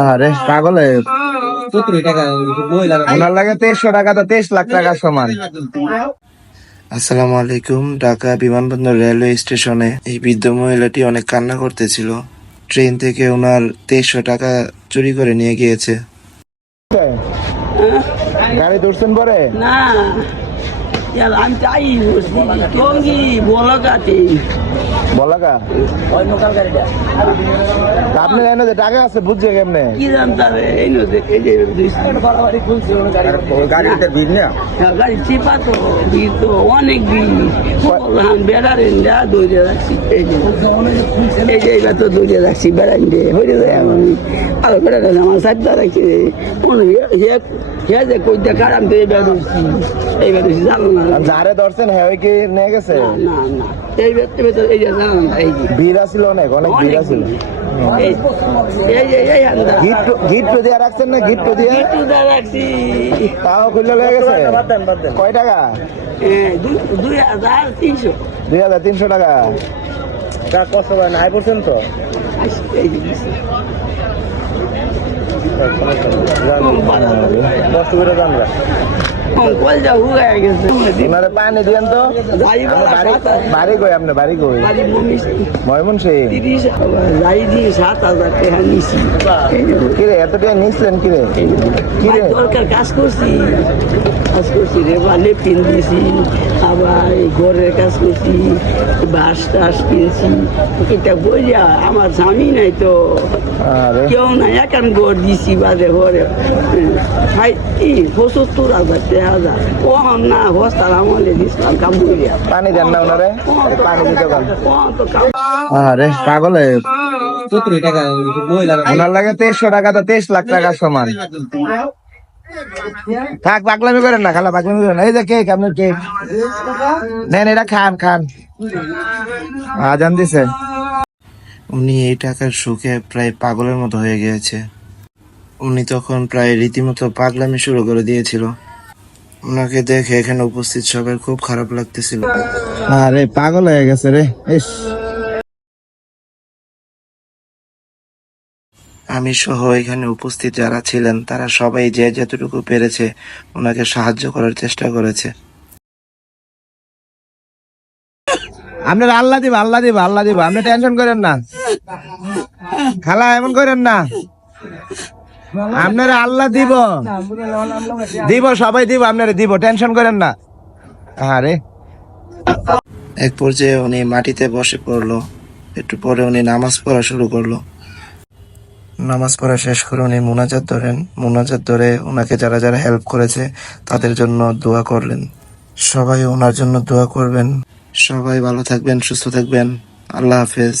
আরে পাগল। ওনার লাগে। তেইশশো টাকা তো তেইশ লাখ টাকা সমান। আসসালামু আলাইকুম ঢাকা বিমানবন্দর রেলওয়ে স্টেশনে। এই বৃদ্ধ মহিলাটি অনেক কান্না করতেছিল। ট্রেন থেকে ওনার তেইশশো টাকা চুরি করে নিয়ে গিয়েছে। গাড়ি ধরছেন পরে? না। আমি চাই বলকাতে বলাকা আপনি জানেন যে টাকা আছে বুঝছে কেমনে? কি জানতাম এই নদী এই যে গাড়িতে ভিড় না? হ্যাঁ, গাড়ি চিপা তো ভিড় তো অনেক ভিড়। আমি বেড়ারেন দৌড়ে রাখছি এই যে। এই যে এইবার তো দৌড়ে রাখছি বেড়ান যে হয়ে যায় আমি আরও বেড়াতে আমার সাইডটা রাখছি হে যে কইতে কারাম তো এইবার ধরছি এইবার ধরছি জানো না। যারে ধরছেন হ্যাঁ ওই কি নিয়ে গেছে? না না এইবার এই যে ভিড় আছিল অনেক অনেক ভিড় আছিল। গিট এই এই এই গিফট গিফট রাখছেন না গিফট দিয়ে? একটু রাখছি। তাও খুললে গেছে? কয় টাকা? দুই দুই হাজার তিনশো। দুই হাজার তিনশো টাকা। কষ্ট করে নাই পড়ছেন তো। কষ্ট করে ওনারে পানি দিয়েন তো। বাড়ি কই? আপনি বাড়ি কই? ময়মন সিং সাত হাজার টাকা নিছি কিরে? এত টাকা নিচ্ছেন কিরে? এই যে। কি রে? ভাই, দরকার কাজ করছি। কাজ করছি রে বালে পিন দিছি আবার এই ঘরের কাজ করছি বাস টাস কিনছি। এটা বইয়া আমার স্বামী নাই তো। কেউ নাই একান ঘর দিছি বাদে ঘরে। কি পঁচাত্তর হাজার টাকা হাজার। ও না হস্তার আমলে দিছিলাম কাম করিয়া। পানি দেন না ওনারে। পানি দিতে তো আরে পাগল। ওনার লাগে তেইশশো টাকা তো তেইশ লাখ টাকা সমান। থাক পাগলামি করেন না খালা পাগলামি করেন এই যে কেক আপনার কেক নেন এটা খান খান। আজান দিছে। উনি এই টাকার সুখে প্রায় পাগলের মতো হয়ে গিয়েছে। উনি তখন প্রায় রীতিমতো পাগলামি শুরু করে দিয়েছিল। ওনাকে দেখে এখানে উপস্থিত সবার খুব খারাপ লাগতেছিল। আরে পাগল হয়ে গেছে রে। ইস। আমি সহ এখানে উপস্থিত যারা ছিলেন তারা সবাই যে যতটুকু পেরেছে ওনাকে সাহায্য করার চেষ্টা করেছে। আপনার আল্লাহ দিব আল্লাহ দিব আল্লাহ দিব। আপনি টেনশন করেন না। খালা এমন করেন না। আপনারা আল্লাহ দিব। দিব সবাই দিব আপনারা দিব টেনশন করেন না। আরে এক পর্যায়ে উনি মাটিতে বসে পড়ল একটু পরে উনি নামাজ পড়া শুরু করল। নামাজ পড়া শেষ করে উনি মোনাজাত ধরেন। মোনাজাত ধরে ওনাকে যারা যারা হেল্প করেছে, তাদের জন্য দোয়া করলেন। সবাই ওনার জন্য দোয়া করবেন। সবাই ভালো থাকবেন, সুস্থ থাকবেন। আল্লাহ হাফেজ।